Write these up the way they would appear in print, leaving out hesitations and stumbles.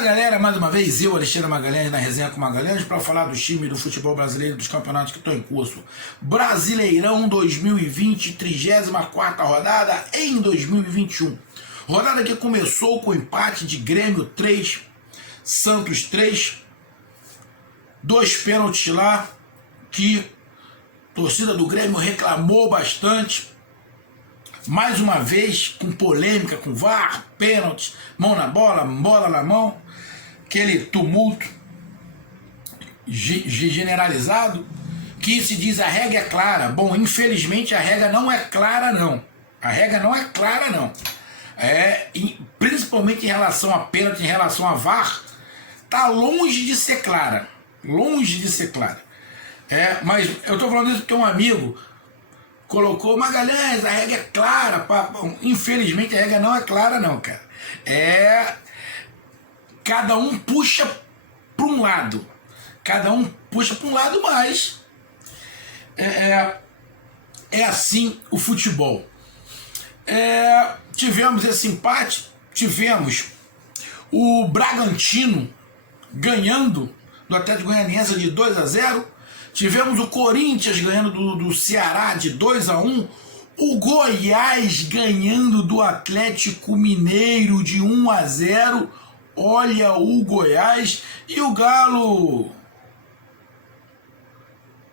Fala galera, mais uma vez eu, Alexandre Magalhães, na Resenha com Magalhães, para falar dos times do futebol brasileiro, dos campeonatos que estão em curso. Brasileirão 2020, 34ª rodada em 2021. Rodada que começou com empate de Grêmio 3, Santos 3, 2 pênaltis lá, que a torcida do Grêmio reclamou bastante. Mais uma vez, com polêmica, com VAR, pênaltis, mão na bola, bola na mão, aquele tumulto generalizado, que se diz a regra é clara. Bom, infelizmente a regra não é clara não. A regra não é clara não. Principalmente em relação a pênalti, em relação a VAR, tá longe de ser clara. Longe de ser clara. Mas eu tô falando isso porque um amigo colocou: Magalhães, a regra é clara. Bom, infelizmente a regra não é clara não, cara. Cada um puxa para um lado. Cada um puxa para um lado, mas é assim o futebol. Tivemos esse empate, tivemos o Bragantino ganhando do Atlético Goianiense de 2-0, tivemos o Corinthians ganhando do Ceará de 2-1, o Goiás ganhando do Atlético Mineiro de 1-0, olha o Goiás, e o Galo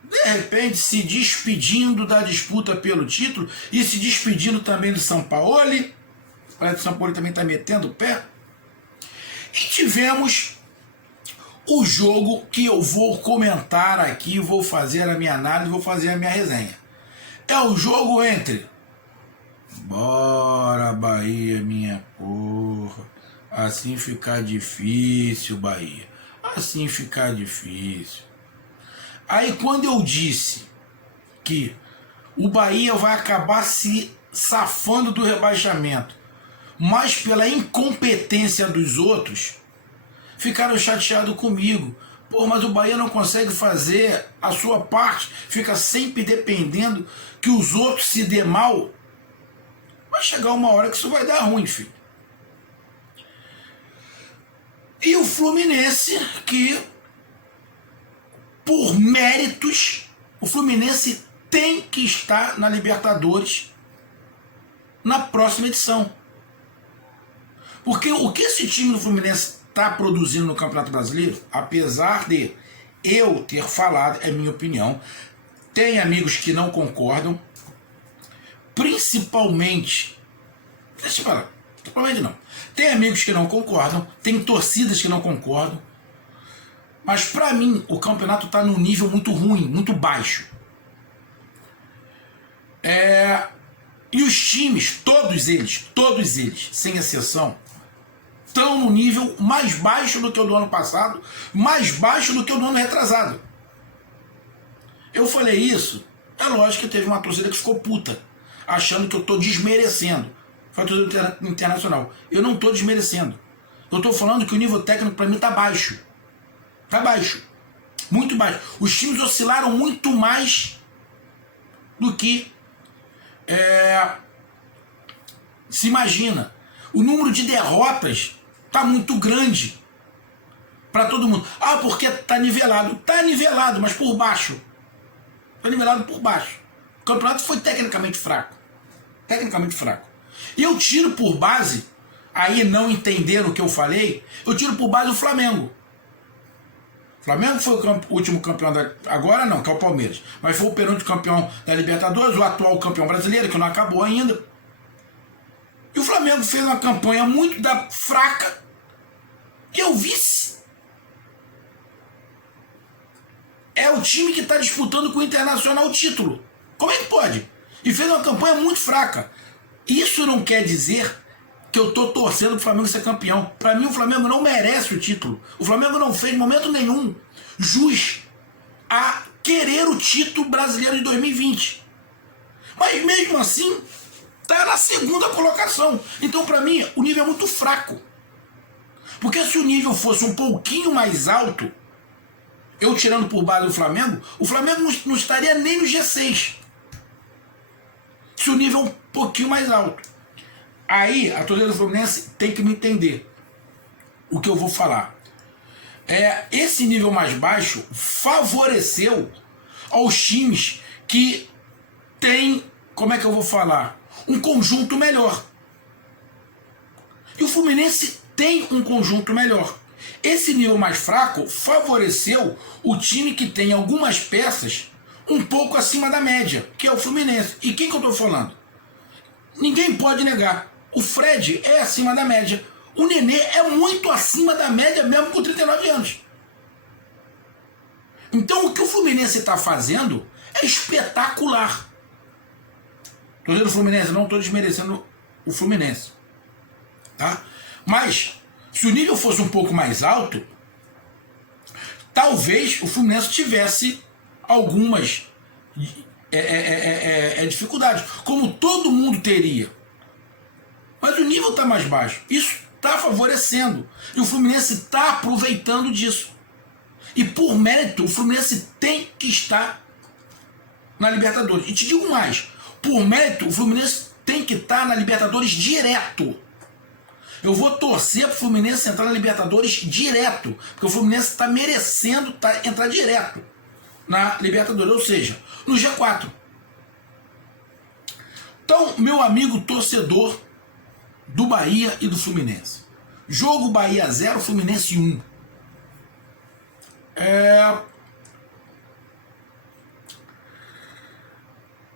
de repente se despedindo da disputa pelo título e se despedindo também do Sampaoli. Parece que o Sampaoli também está metendo o pé. E tivemos o jogo que eu vou comentar aqui, vou fazer a minha análise, vou fazer a minha resenha. É o jogo entre bora Bahia, minha porra, assim ficar difícil, Bahia, assim ficar difícil. Aí quando eu disse que o Bahia vai acabar se safando do rebaixamento, mas pela incompetência dos outros, ficaram chateados comigo. Pô, mas o Bahia não consegue fazer a sua parte, fica sempre dependendo que os outros se dê mal. Vai chegar uma hora que isso vai dar ruim, filho. E o Fluminense, que por méritos, o Fluminense tem que estar na Libertadores na próxima edição. Porque o que esse time do Fluminense está produzindo no Campeonato Brasileiro, apesar de eu ter falado, é minha opinião, tem amigos que não concordam, principalmente, deixa eu falar, principalmente não, tem amigos que não concordam, tem torcidas que não concordam, mas para mim o campeonato está num nível muito ruim, muito baixo. E os times, todos eles, sem exceção, estão no nível mais baixo do que o do ano passado, mais baixo do que o do ano retrasado. Eu falei isso, é lógico que teve uma torcida que ficou puta, achando que eu estou desmerecendo. Foi a torcida internacional. Eu não estou desmerecendo. Eu estou falando que o nível técnico para mim está baixo. Está baixo. Muito baixo. Os times oscilaram muito mais do que se imagina. O número de derrotas está muito grande para todo mundo. Ah, porque está nivelado. Está nivelado, mas por baixo. Está nivelado por baixo. O campeonato foi tecnicamente fraco. Tecnicamente fraco. E eu tiro por base, aí não entenderam o que eu falei, eu tiro por base o Flamengo. O Flamengo foi o último campeão agora não, que é o Palmeiras. Mas foi o penúltimo campeão da Libertadores, o atual campeão brasileiro, que não acabou ainda. E o Flamengo fez uma campanha muito fraca. E eu vice. É o time que está disputando com o Internacional o título. Como é que pode? E fez uma campanha muito fraca. Isso não quer dizer que eu estou torcendo para o Flamengo ser campeão. Para mim o Flamengo não merece o título. O Flamengo não fez em momento nenhum jus a querer o título brasileiro de 2020. Mas mesmo assim está na segunda colocação. Então para mim o nível é muito fraco. Porque se o nível fosse um pouquinho mais alto, eu tirando por base o Flamengo não estaria nem no G6. Se o nível é um pouquinho mais alto. Aí a torcida do Fluminense tem que me entender. o que eu vou falar. Esse nível mais baixo favoreceu aos times que têm, como é que eu vou falar, um conjunto melhor. E o Fluminense tem um conjunto melhor. Esse nível mais fraco favoreceu o time que tem algumas peças um pouco acima da média, que é o Fluminense. E quem que eu estou falando? Ninguém pode negar. O Fred é acima da média. O Nenê é muito acima da média mesmo com 39 anos. Então o que o Fluminense está fazendo é espetacular. Estou dizendo o Fluminense, não estou desmerecendo o Fluminense. Tá? Mas, se o nível fosse um pouco mais alto, talvez o Fluminense tivesse algumas dificuldades, como todo mundo teria. Mas o nível está mais baixo. Isso está favorecendo. E o Fluminense está aproveitando disso. E por mérito, o Fluminense tem que estar na Libertadores. E te digo mais, por mérito, o Fluminense tem que estar na Libertadores direto. Eu vou torcer para o Fluminense entrar na Libertadores direto, porque o Fluminense está merecendo entrar direto na Libertadores, ou seja, no G4. Então, meu amigo torcedor do Bahia e do Fluminense. Jogo Bahia 0, Fluminense 1.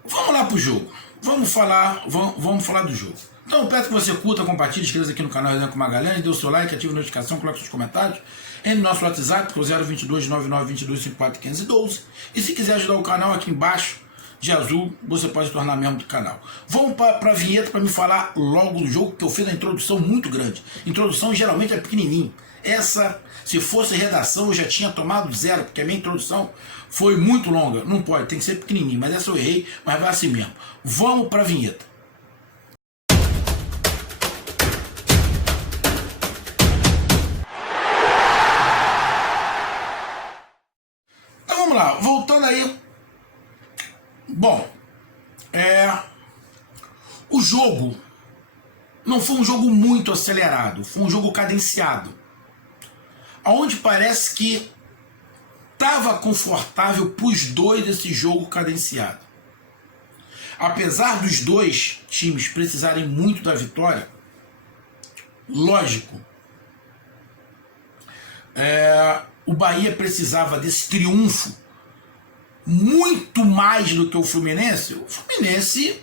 Vamos lá pro jogo. Vamos falar do jogo. Então eu peço que você curta, compartilhe, inscreva-se aqui no canal Resenha com Magalhães, dê o seu like, ative a notificação, coloque seus comentários. Entre no nosso WhatsApp, que é o 022 9922 54 512. E se quiser ajudar o canal, aqui embaixo, de azul, você pode se tornar membro do canal. Vamos para a vinheta para me falar logo do jogo, que eu fiz a introdução muito grande. Introdução geralmente é pequenininho. Essa, se fosse redação, eu já tinha tomado 0, porque a minha introdução foi muito longa. Não pode, tem que ser pequenininho, mas essa eu errei, mas vai assim mesmo. Vamos para a vinheta. Então vamos lá, voltando aí. Bom, o jogo não foi um jogo muito acelerado, foi um jogo cadenciado, onde parece que estava confortável para os dois esse jogo cadenciado. Apesar dos dois times precisarem muito da vitória, lógico, o Bahia precisava desse triunfo muito mais do que o Fluminense. O Fluminense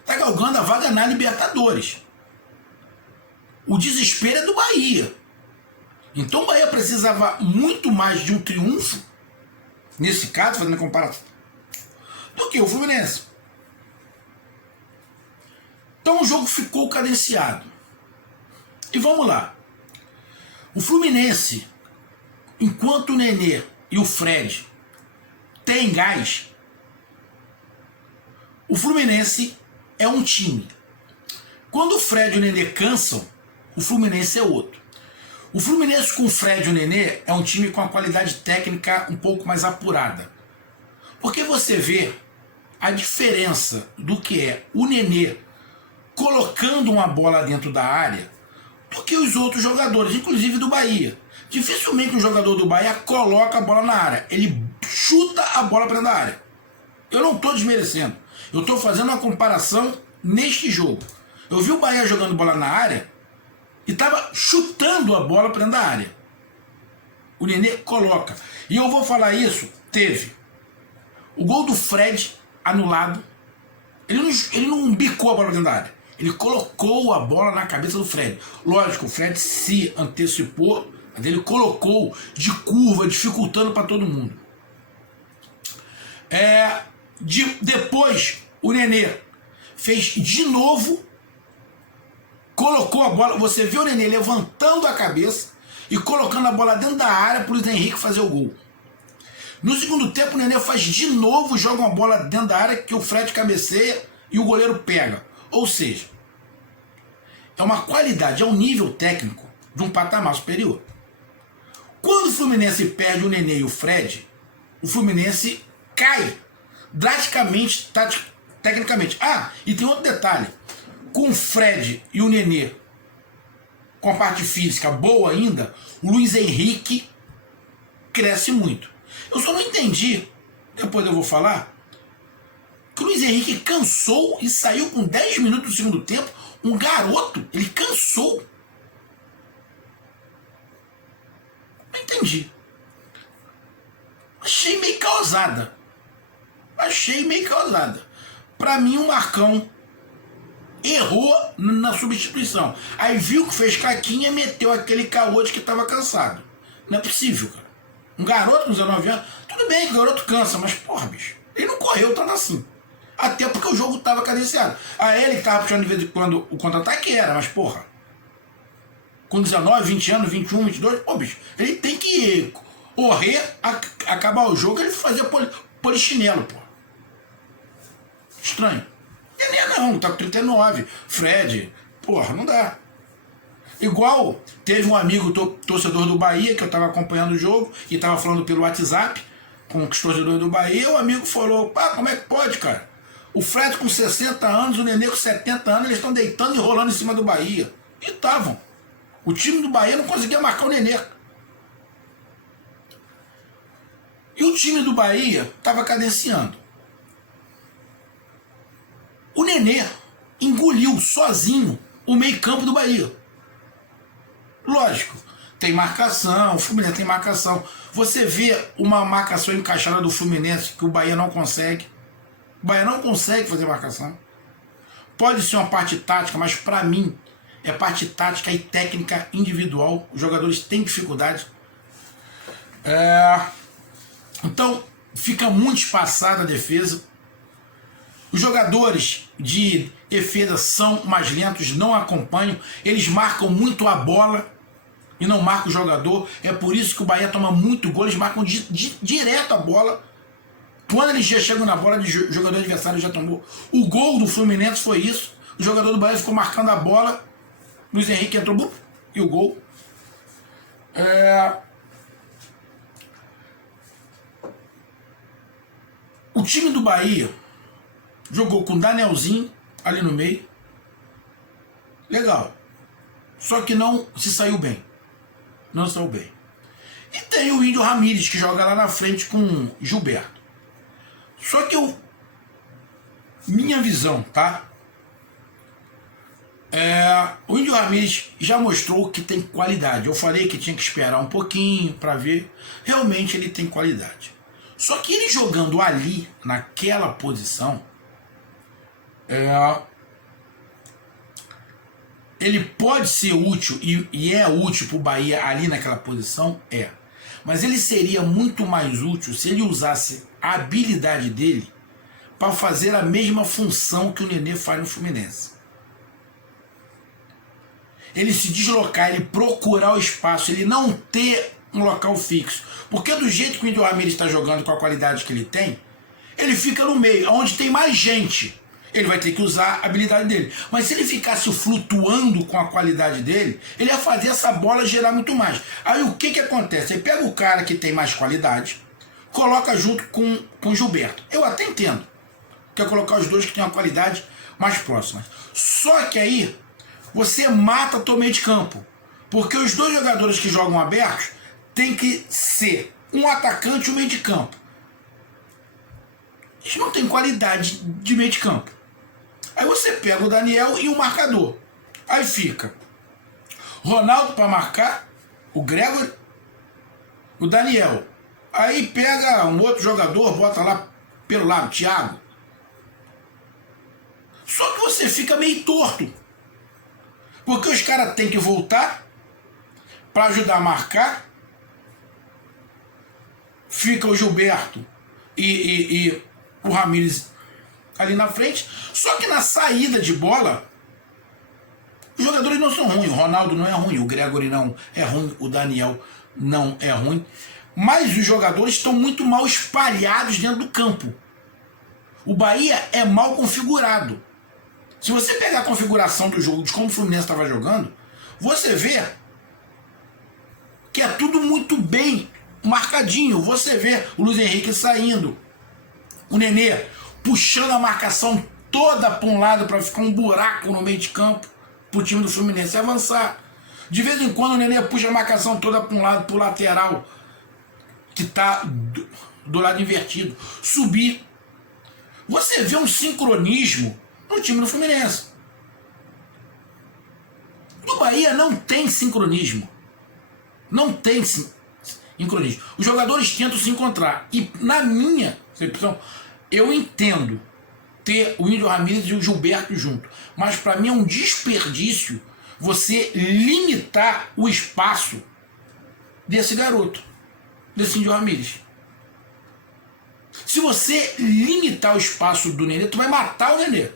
está galgando a vaga na Libertadores. O desespero é do Bahia. Então o Bahia precisava muito mais de um triunfo, nesse caso, fazendo a comparação, do que o Fluminense. Então o jogo ficou cadenciado. E vamos lá. O Fluminense, enquanto o Nenê e o Fred têm gás, o Fluminense é um time. Quando o Fred e o Nenê cansam, o Fluminense é outro. O Fluminense com o Fred e o Nenê é um time com a qualidade técnica um pouco mais apurada. Porque você vê a diferença do que é o Nenê colocando uma bola dentro da área do que os outros jogadores, inclusive do Bahia. Dificilmente um jogador do Bahia coloca a bola na área. Ele chuta a bola para dentro da área. Eu não estou desmerecendo. Eu estou fazendo uma comparação neste jogo. Eu vi o Bahia jogando bola na área e estava chutando a bola para dentro da área. O Nenê coloca. E eu vou falar isso, teve o gol do Fred anulado. Ele não bicou a bola dentro da área. Ele colocou a bola na cabeça do Fred. Lógico, o Fred se antecipou, mas ele colocou de curva, dificultando para todo mundo. Depois, o Nenê fez de novo, colocou a bola. Você vê o Nenê levantando a cabeça e colocando a bola dentro da área para o Luiz Henrique fazer o gol. No segundo tempo, o Nenê faz de novo, joga uma bola dentro da área que o Fred cabeceia e o goleiro pega. Ou seja, é uma qualidade, é um nível técnico de um patamar superior. Quando o Fluminense perde o Nenê e o Fred, o Fluminense cai drasticamente, tecnicamente. E tem outro detalhe. Com o Fred e o Nenê com a parte física boa ainda, o Luiz Henrique cresce muito. Eu só não entendi, depois eu vou falar, que o Luiz Henrique cansou e saiu com 10 minutos do segundo tempo. Um garoto, ele cansou. Não entendi. Achei meio causada. Pra mim, o Marcão errou na substituição. Aí viu que fez caquinha e meteu aquele caô de que estava cansado. Não é possível, cara. Um garoto com 19 anos, tudo bem que o garoto cansa, mas porra, bicho, ele não correu tanto assim. Até porque o jogo estava cadenciado. A ele que tava puxando de vez em quando o contra-ataque era, mas porra, com 19, 20 anos, 21, 22, pô, bicho, ele tem que correr, acabar o jogo, ele fazer polichinelo, pô. Estranho. Nenê não, tá com 39. Fred, porra, não dá. Igual teve um amigo torcedor do Bahia, que eu tava acompanhando o jogo, e tava falando pelo WhatsApp com os torcedores do Bahia, o amigo falou, pá, como é que pode, cara? O Fred com 60 anos, o Nenê com 70 anos, eles estão deitando e rolando em cima do Bahia. E estavam. O time do Bahia não conseguia marcar o Nenê. E o time do Bahia estava cadenciando. O Nenê engoliu sozinho o meio-campo do Bahia. Lógico, tem marcação, o Fluminense tem marcação. Você vê uma marcação encaixada do Fluminense que o Bahia não consegue. O Bahia não consegue fazer marcação. Pode ser uma parte tática, mas para mim é parte tática e técnica individual. Os jogadores têm dificuldade. Então fica muito espaçada a defesa. Os jogadores de defesa são mais lentos, não acompanham. Eles marcam muito a bola e não marcam o jogador. É por isso que o Bahia toma muito gol. Eles marcam direto a bola. Quando eles já chegam na bola, o jogador adversário já tomou. O gol do Fluminense foi isso. O jogador do Bahia ficou marcando a bola. Luiz Henrique entrou e o gol. O time do Bahia jogou com o Danielzinho ali no meio. Legal. Só que não se saiu bem. Não saiu bem. E tem o Índio Ramírez, que joga lá na frente com Gilberto. Só que minha visão, tá? O Índio Ramírez já mostrou que tem qualidade. Eu falei que tinha que esperar um pouquinho para ver. Realmente ele tem qualidade. Só que ele jogando ali, naquela posição, ele pode ser útil e é útil para o Bahia ali naquela posição, mas ele seria muito mais útil se ele usasse a habilidade dele para fazer a mesma função que o Nenê faz no Fluminense. Ele se deslocar, ele procurar o espaço, ele não ter um local fixo. Porque do jeito que o Índio Ramírez está jogando com a qualidade que ele tem, ele fica no meio, onde tem mais gente. Ele vai ter que usar a habilidade dele. Mas se ele ficasse flutuando com a qualidade dele, ele ia fazer essa bola girar muito mais. Aí o que acontece? Ele pega o cara que tem mais qualidade, coloca junto com o Gilberto. Eu até entendo. Quer colocar os dois que têm uma qualidade mais próxima. Só que aí você mata o meio de campo. Porque os dois jogadores que jogam abertos tem que ser um atacante e um meio de campo. Eles não têm qualidade de meio de campo. Aí você pega o Daniel e o marcador. Aí fica Ronaldo para marcar, o Gregory, o Daniel. Aí pega um outro jogador, bota lá pelo lado, Thiago. Só que você fica meio torto. Porque os caras têm que voltar para ajudar a marcar. Fica o Gilberto e o Ramírez ali na frente. Só que na saída de bola, os jogadores não são ruins. O Ronaldo não é ruim, o Gregory não é ruim, o Daniel não é ruim. Mas os jogadores estão muito mal espalhados dentro do campo. O Bahia é mal configurado. Se você pegar a configuração do jogo, de como o Fluminense estava jogando, você vê que é tudo muito bem marcadinho. Você vê o Luiz Henrique saindo, o Nenê puxando a marcação toda para um lado para ficar um buraco no meio de campo para o time do Fluminense avançar. De vez em quando o Nenê puxa a marcação toda para um lado, para o lateral, que está do lado invertido. Subir. Você vê um sincronismo no time do Fluminense. No Bahia não tem sincronismo. Não tem sincronismo. Os jogadores tentam se encontrar. E na minha concepção, eu entendo ter o Índio Ramírez e o Gilberto junto. Mas para mim é um desperdício você limitar o espaço desse garoto, desse Índio Ramírez. Se você limitar o espaço do Nenê, tu vai matar o Nenê.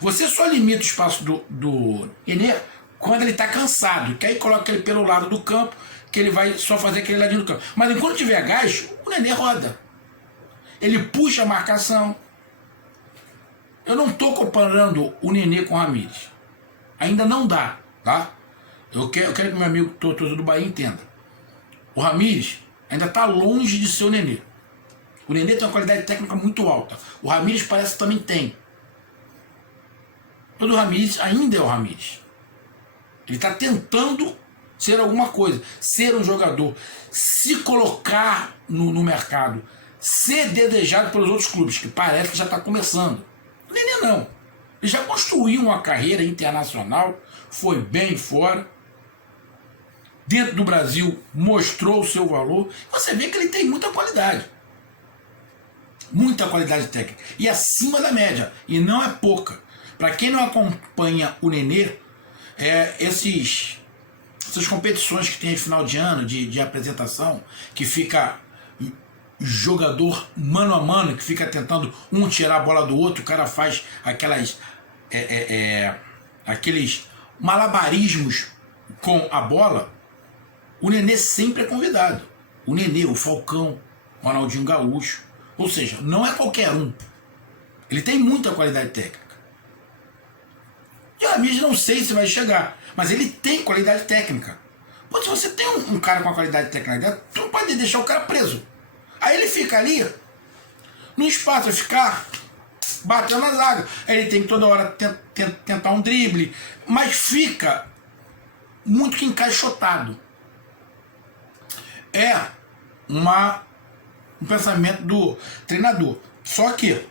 Você só limita o espaço do Nenê quando ele está cansado, que aí coloca ele pelo lado do campo, que ele vai só fazer aquele ladinho do campo. Mas enquanto tiver gás, o Nenê roda. Ele puxa a marcação. Eu não estou comparando o Nenê com o Ramírez. Ainda não dá, tá? Eu quero que meu amigo torcedor do Bahia entenda. O Ramírez ainda está longe de ser o Nenê. O Nenê tem uma qualidade técnica muito alta. O Ramírez parece que também tem. Mas o Ramírez ainda é o Ramírez. Ele está tentando ser alguma coisa, ser um jogador, se colocar no mercado, ser desejado pelos outros clubes, que parece que já está começando. O Nenê não. Ele já construiu uma carreira internacional, foi bem fora, dentro do Brasil mostrou o seu valor. Você vê que ele tem muita qualidade. Muita qualidade técnica. E acima da média. E não é pouca. Para quem não acompanha o Nenê, essas competições que tem de final de ano, de apresentação, que fica jogador mano a mano, que fica tentando um tirar a bola do outro, o cara faz aqueles malabarismos com a bola, o Nenê sempre é convidado. O Nenê, o Falcão, o Ronaldinho Gaúcho. Ou seja, não é qualquer um. Ele tem muita qualidade técnica. E o Ramírez não sei se vai chegar, mas ele tem qualidade técnica. Pô, se você tem um cara com a qualidade técnica, tu não pode deixar o cara preso. Aí ele fica ali, no espaço, vai ficar batendo na zaga. Aí ele tem que toda hora tentar um drible, mas fica muito que encaixotado. É um pensamento do treinador. Só que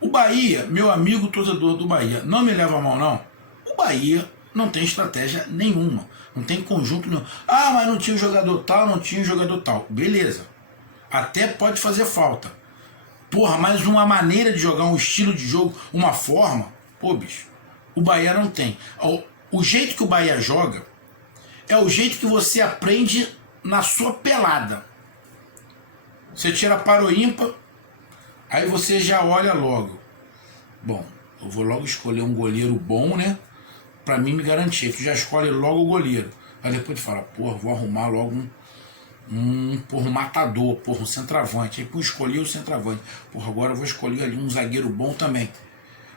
o Bahia, meu amigo torcedor do Bahia, não me leva a mal não, o Bahia não tem estratégia nenhuma, não tem conjunto nenhum. Ah, mas não tinha um jogador tal, não tinha um jogador tal. Beleza, até pode fazer falta. Porra, mas uma maneira de jogar, um estilo de jogo, uma forma, pô bicho, o Bahia não tem. O jeito que o Bahia joga é o jeito que você aprende na sua pelada. Você tira para o ímpar, aí você já olha logo. Bom, eu vou logo escolher um goleiro bom, né? Pra mim me garantir. Tu já escolhe logo o goleiro. Aí depois tu fala, porra, vou arrumar logo um matador, porra, um centroavante. Aí pô, escolhi o centroavante. Porra, agora eu vou escolher ali um zagueiro bom também.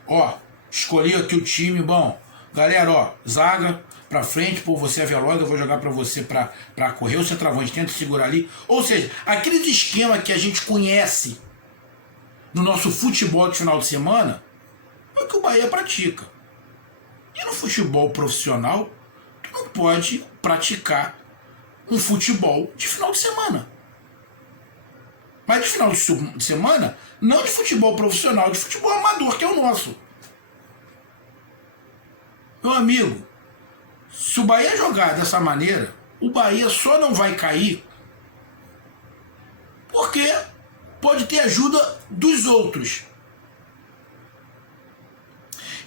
Ó, escolhi aqui o time, bom. Galera, ó, zaga pra frente, pô, você é veloz, eu vou jogar pra você pra correr o centroavante, tenta segurar ali. Ou seja, aqueles esquemas que a gente conhece no nosso futebol de final de semana é o que o Bahia pratica. E no futebol profissional, tu não pode praticar um futebol de final de semana. Mas de final de semana, não de futebol profissional, de futebol amador, que é o nosso. Meu amigo, se o Bahia jogar dessa maneira, o Bahia só não vai cair porque pode ter ajuda dos outros.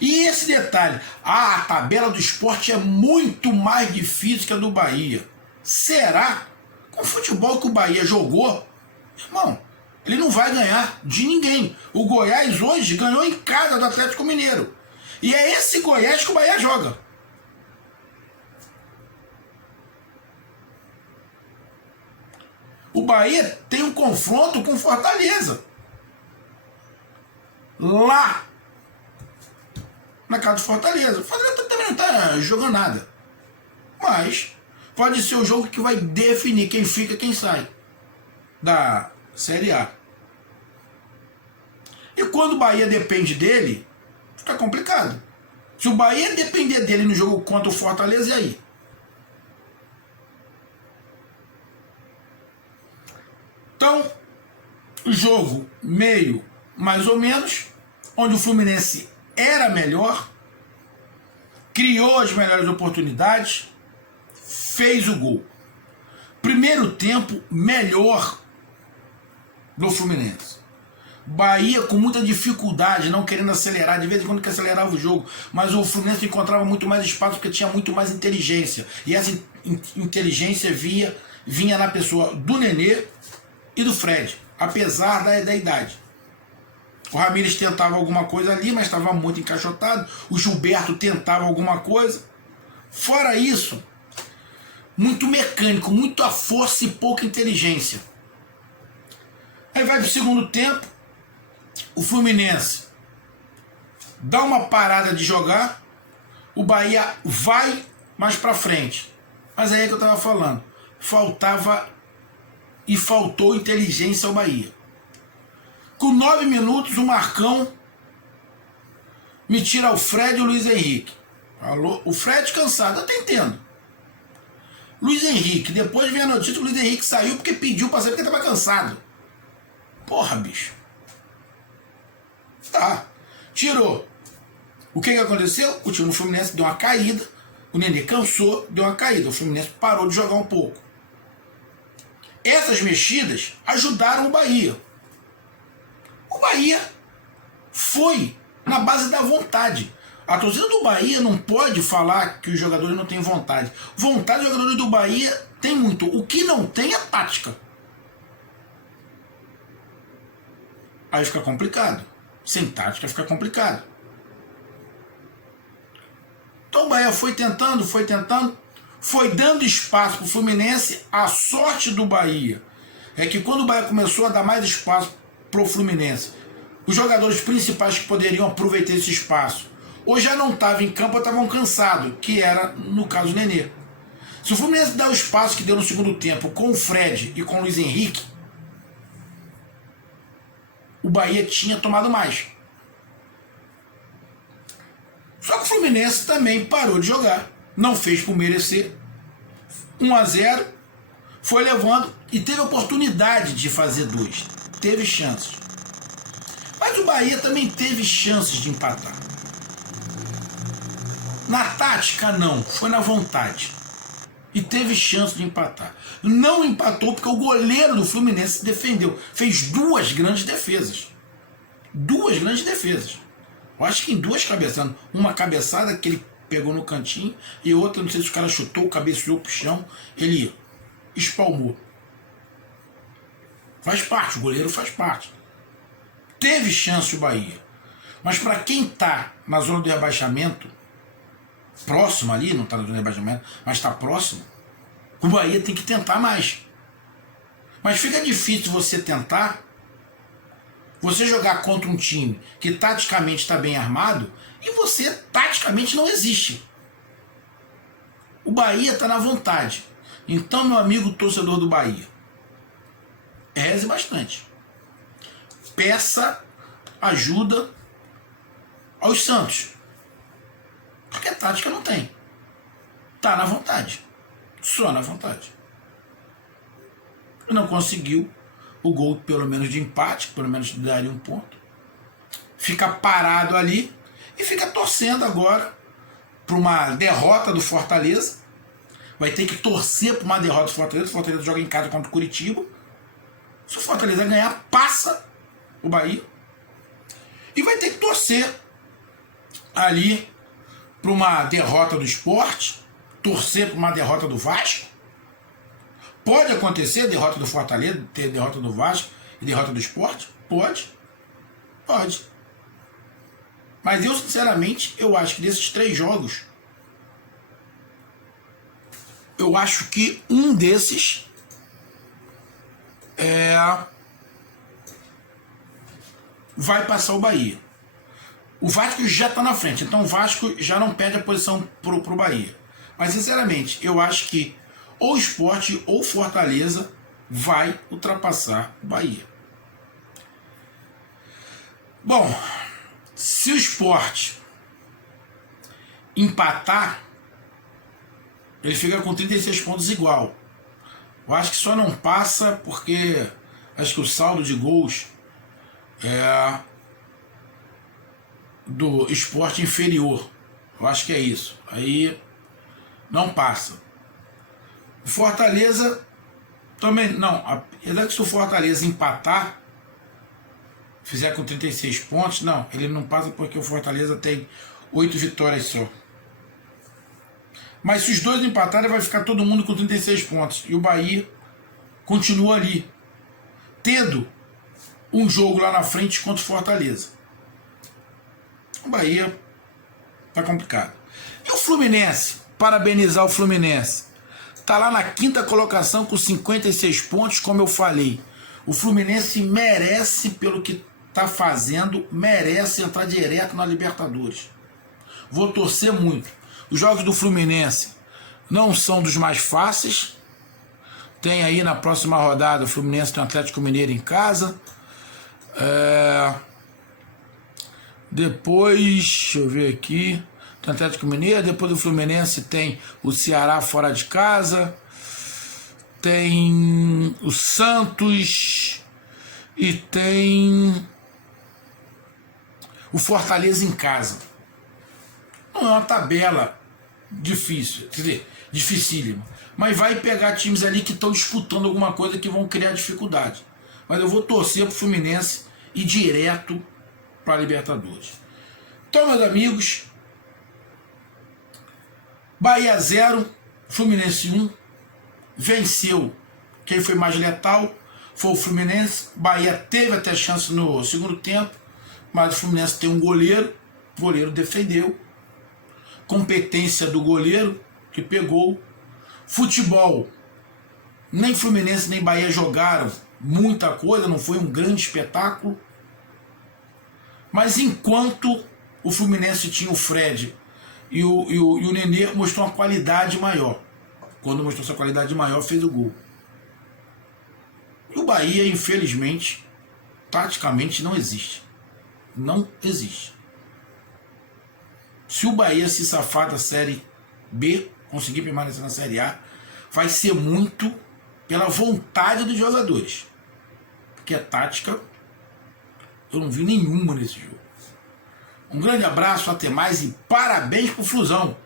E esse detalhe, a tabela do esporte é muito mais difícil que a do Bahia. Será? Com o futebol que o Bahia jogou, irmão, ele não vai ganhar de ninguém. O Goiás hoje ganhou em casa do Atlético Mineiro. E é esse Goiás que o Bahia joga. O Bahia tem um confronto com Fortaleza. Lá na casa de Fortaleza. Fortaleza também não está jogando nada. Mas pode ser o jogo que vai definir quem fica e quem sai da Série A. E quando o Bahia depende dele, fica complicado. Se o Bahia depender dele no jogo contra o Fortaleza, e aí? Então, jogo meio mais ou menos, onde o Fluminense era melhor, criou as melhores oportunidades, fez o gol. Primeiro tempo melhor do Fluminense. Bahia com muita dificuldade, não querendo acelerar, de vez em quando que acelerava o jogo, mas o Fluminense encontrava muito mais espaço porque tinha muito mais inteligência. E essa inteligência vinha na pessoa do Nenê e do Fred, apesar da idade. O Ramires tentava alguma coisa ali, mas estava muito encaixotado. O Gilberto tentava alguma coisa. Fora isso, muito mecânico, muita força e pouca inteligência. Aí vai pro segundo tempo, o Fluminense dá uma parada de jogar, o Bahia vai mais pra frente. Mas aí é que eu tava falando, faltou inteligência ao Bahia. Com 9 minutos, o Marcão me tira o Fred e o Luiz Henrique. Falou, o Fred cansado, eu até entendo. Luiz Henrique, depois vem a notícia que o Luiz Henrique saiu porque pediu pra sair porque estava cansado. Porra, bicho. Tá. Tirou. O que aconteceu? O time do Fluminense deu uma caída. O Nenê cansou, deu uma caída. O Fluminense parou de jogar um pouco. Essas mexidas ajudaram o Bahia. O Bahia foi na base da vontade. A torcida do Bahia não pode falar que os jogadores não têm vontade. Vontade dos jogadores do Bahia tem muito. O que não tem é tática. Aí fica complicado. Sem tática fica complicado. Então o Bahia foi tentando, foi dando espaço para o Fluminense. A sorte do Bahia é que quando o Bahia começou a dar mais espaço para o Fluminense, os jogadores principais que poderiam aproveitar esse espaço ou já não estavam em campo ou estavam cansados, que era, no caso, o Nenê. Se o Fluminense dá o espaço que deu no segundo tempo com o Fred e com o Luiz Henrique, o Bahia tinha tomado mais. Só que o Fluminense também parou de jogar, não fez por merecer. 1-0, foi levando e teve oportunidade de fazer 2. Teve chances. Mas o Bahia também teve chances de empatar. Na tática, não. Foi na vontade. E teve chance de empatar. Não empatou porque o goleiro do Fluminense defendeu. Fez 2 grandes defesas. 2 grandes defesas. Eu acho que em 2 cabeçadas. Uma cabeçada que ele pegou no cantinho e outra, não sei se o cara chutou, cabeceou pro chão. Ele espalmou. Faz parte, o goleiro faz parte. Teve chance o Bahia. Mas para quem tá na zona do rebaixamento, próximo ali, não está no rebaixamento, mas está próximo, o Bahia tem que tentar mais. Mas fica difícil você tentar, você jogar contra um time que taticamente está bem armado e você taticamente não existe. O Bahia está na vontade. Então, meu amigo torcedor do Bahia, reze bastante. Peça ajuda aos Santos. Porque a tática não tem. Tá na vontade. Só na vontade. Não conseguiu o gol, pelo menos de empate, pelo menos daria um ponto. Fica parado ali e fica torcendo agora para uma derrota do Fortaleza. Vai ter que torcer para uma derrota do Fortaleza. O Fortaleza joga em casa contra o Curitiba. Se o Fortaleza ganhar, passa o Bahia. E vai ter que torcer ali para uma derrota do Sport, torcer para uma derrota do Vasco. Pode acontecer a derrota do Fortaleza, ter derrota do Vasco e derrota do Sport? Pode. Pode. Mas eu, sinceramente, eu acho que desses 3 jogos, eu acho que um desses vai passar o Bahia. O Vasco já está na frente, então o Vasco já não perde a posição pro Bahia. Mas, sinceramente, eu acho que ou o Sport ou Fortaleza vai ultrapassar o Bahia. Bom, se o Sport empatar, ele fica com 36 pontos igual. Eu acho que só não passa porque acho que o saldo de gols é do Sport inferior. Eu acho que é isso. Aí não passa. O Fortaleza também não. Apesar que se o Fortaleza empatar, fizer com 36 pontos, não, ele não passa porque o Fortaleza tem 8 vitórias só. Mas se os dois empatarem, vai ficar todo mundo com 36 pontos. E o Bahia continua ali, tendo um jogo lá na frente contra o Fortaleza. O Bahia tá complicado. E o Fluminense? Parabenizar o Fluminense. Tá lá na 5ª colocação com 56 pontos, como eu falei. O Fluminense merece, pelo que tá fazendo, merece entrar direto na Libertadores. Vou torcer muito. Os jogos do Fluminense não são dos mais fáceis. Tem aí na próxima rodada o Fluminense tem o Atlético Mineiro em casa. Depois, deixa eu ver aqui, tem o Atlético Mineiro. Depois do Fluminense tem o Ceará fora de casa. Tem o Santos. E tem o Fortaleza em casa. Não é uma tabela difícil, quer dizer, dificílima. Mas vai pegar times ali que estão disputando alguma coisa que vão criar dificuldade. Mas eu vou torcer pro Fluminense ir direto para a Libertadores. Então, meus amigos, Bahia 0, Fluminense 1, venceu. Quem foi mais letal foi o Fluminense. Bahia teve até chance no segundo tempo, mas o Fluminense tem um goleiro, o goleiro defendeu. Competência do goleiro que pegou. Futebol, nem Fluminense nem Bahia jogaram muita coisa, não foi um grande espetáculo. Mas enquanto o Fluminense tinha o Fred e o Nenê, mostrou uma qualidade maior. Quando mostrou essa qualidade maior, fez o gol. E o Bahia, infelizmente, taticamente não existe. Não existe. Se o Bahia se safar da Série B, conseguir permanecer na Série A, vai ser muito pela vontade dos jogadores. Porque a tática, eu não vi nenhuma nesse jogo. Um grande abraço, até mais e parabéns pro Flusão.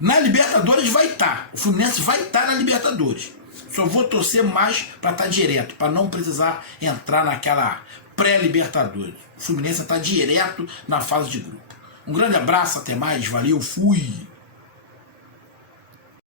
Na Libertadores vai estar. O Fluminense vai estar na Libertadores. Só vou torcer mais para estar direto, para não precisar entrar naquela pré-Libertadores. O Fluminense está direto na fase de grupo. Um grande abraço, até mais, valeu, fui!